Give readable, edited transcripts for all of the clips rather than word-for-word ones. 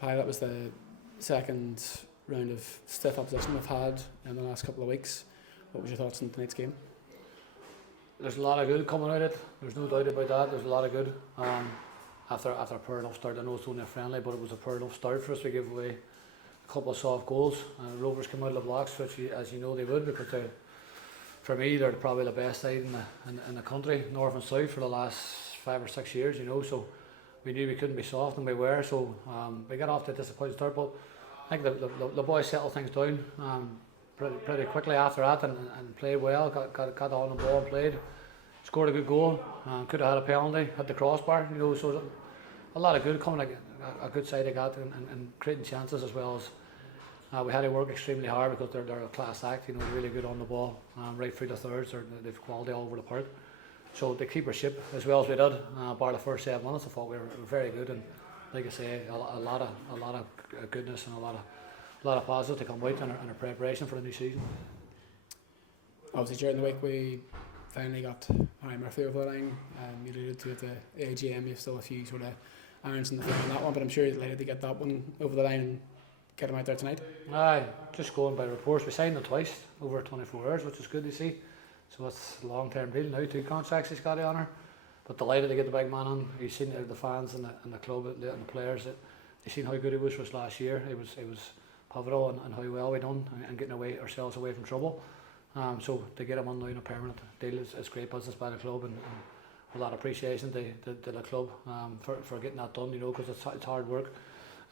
That was the second round of stiff opposition we've had in the last couple of weeks. What was your thoughts on tonight's game? There's a lot of good coming out of it. There's no doubt about that. There's a lot of good. After a poor enough start, I know it's only a friendly, but it was a poor enough start for us. We gave away a couple of soft goals. Rovers came out of the blocks, which as you know they would, because for me they're probably the best side in the country, north and south, for the last 5 or 6 years. So we knew we couldn't be soft, and we were. So we got off to a disappointing start, but I think the boys settled things down pretty quickly after that, and played well. Got on the ball and played. Scored a good goal. Could have had a penalty at the crossbar. So a lot of good coming. Like a good side they got, and creating chances, as well as we had to work extremely hard, because they're a class act. Really good on the ball, right through the thirds. They've quality all over the park. So the keepership, as well as we did, bar the first 7 minutes, I thought we were very good. And like I say, a lot of goodness and a lot of positive to come out in our preparation for the new season. Obviously, during the week we finally got Harry Murphy over the line. You alluded to it at the AGM. You've still a few sort of irons in the fire on that one, but I'm sure you're delighted to get that one over the line and get him out there tonight. Aye, just going by reports, we signed him twice over 24 hours, which is good to see. So it's a long-term deal now, 2 contracts he's got to honour. But delighted to get the big man on. He's seen the fans and the club and the players, that they've seen how good he was for us last year. It was pivotal, and how well we done and getting ourselves away from trouble. So to get him on now in a permanent deal is great business by the club, and a lot of appreciation to the club for getting that done. Because it's hard work,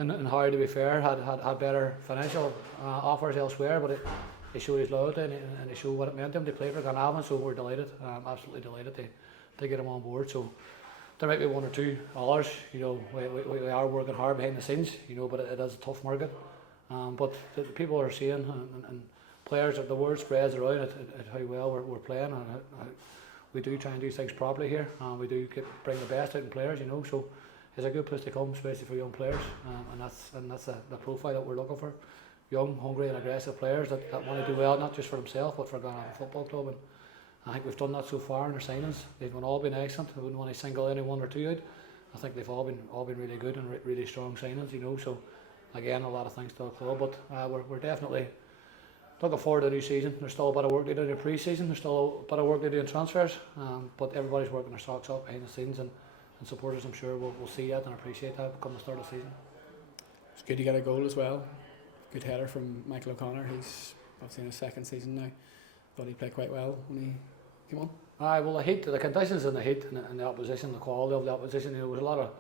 and Harry, to be fair, had better financial offers elsewhere, but he showed his loyalty, and he showed what it meant to him to play for 𝗥𝗘𝗔𝗖𝗧. So we're delighted, absolutely delighted to get him on board. So there might be 1 or 2 others. We are working hard behind the scenes, but it is a tough market. But the people are seeing, and players, the word spreads around at how well we're playing, and how we do try and do things properly here. We do bring the best out in players, so it's a good place to come, especially for young players, and that's the profile that we're looking for. Young, hungry and aggressive players that want to do well, not just for themselves but for Ghana Football Club. And I think we've done that so far in our signings. They've all been excellent. I wouldn't want to single any 1 or 2 out. I think they've all been really good and really strong signings, So again, a lot of thanks to our club, but we're definitely looking forward to the new season. There's still a bit of work to do in the pre-season. There's still a bit of work to do in transfers, but everybody's working their socks off behind the scenes, and supporters, I'm sure, will see that and appreciate that come the start of the season. It's good to get a goal as well. Good header from Michael O'Connor. He's obviously in his 2nd season now. Thought he played quite well when he came on. Aye, well, the conditions in the heat and the opposition, the quality of the opposition, there was a lot of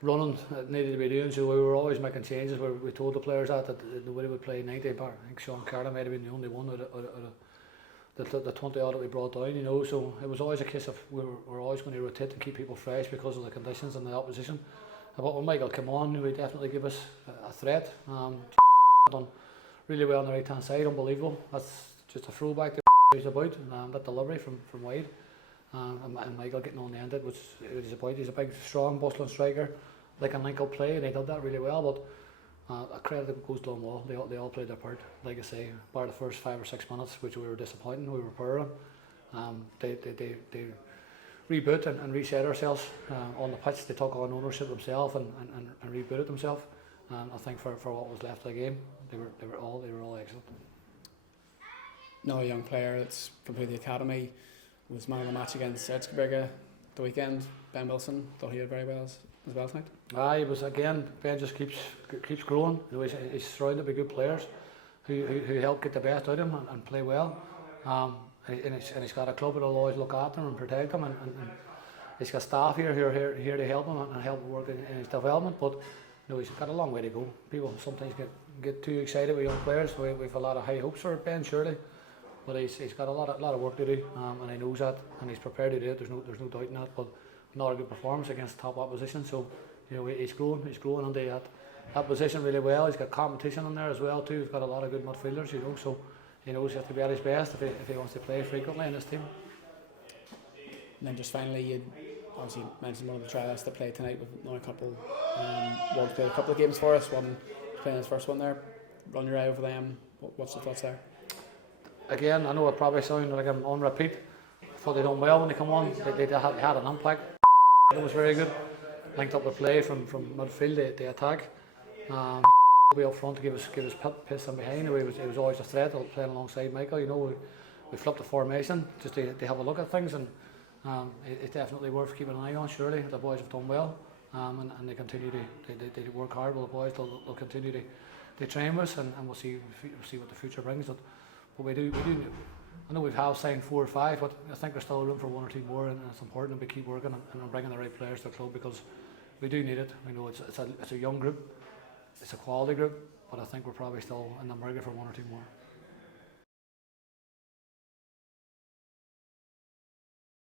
running that needed to be doing, so we were always making changes where we told the players that nobody would play 90. But I think 𝗥𝗘𝗔𝗖𝗧 might have been the only one out of the 20 odd that we brought down, so it was always a case of we were always going to rotate and keep people fresh because of the conditions and the opposition. But when Michael came on, he definitely gave us a threat. Done really well on the right hand side, unbelievable. That's just a throwback to he's about, that delivery from wide, and Michael getting on the end of it, which he's about. He's a big, strong, bustling striker, like a link-up play, and he did that really well. But a credit goes to them all. They all played their part. Like I say, bar the first 5 or 6 minutes, which we were disappointing, we were poor on. They reboot and reset ourselves on the pitch. They took on ownership themselves and rebooted themselves. I think for what was left of the game, they were all excellent. Now a young player that's completed the academy, was man of the match against 𝗥𝗘𝗔𝗖𝗧 the weekend. Ben Wilson, thought he did very well as well tonight. He was, again, Ben just keeps growing. He's surrounded by good players who help get the best out of him and play well. And he's got a club that will always look after him and protect him, and he's got staff here who are here to help him and help work in his development. But he's got a long way to go. People sometimes get too excited with young players. We've a lot of high hopes for Ben, surely, but he's got a lot of work to do, and he knows that, and he's prepared to do it. There's no doubt in that. But not a good performance against top opposition. So he's growing under that position really well. He's got competition in there as well too. He's got a lot of good midfielders, so he knows he has to be at his best if he wants to play frequently in this team. And then just finally, you obviously mentioned one of the trialists that played tonight with now a couple. One's played a couple of games for us. One playing his first one there. Run your eye over them. What's the thoughts there? Again, I know it probably sounds like I'm on repeat. I thought they done well when they come on. They had an impact. It was very good. Linked up the play from midfield, the attack. Way up front to give us pace and behind. It was always a threat playing alongside Michael. You know, we flipped the formation just to have a look at things, and it's definitely worth keeping an eye on. Surely the boys have done well, and they continue to work hard. Well, the boys they'll continue to train with us, and we'll see what the future brings. But we do. I know we've signed 4 or 5, but I think there's still room for 1 or 2 more, and it's important that we keep working and bringing the right players to the club, because we do need it. We know it's a young group. It's a quality group, but I think we're probably still in the market for 1 or 2 more.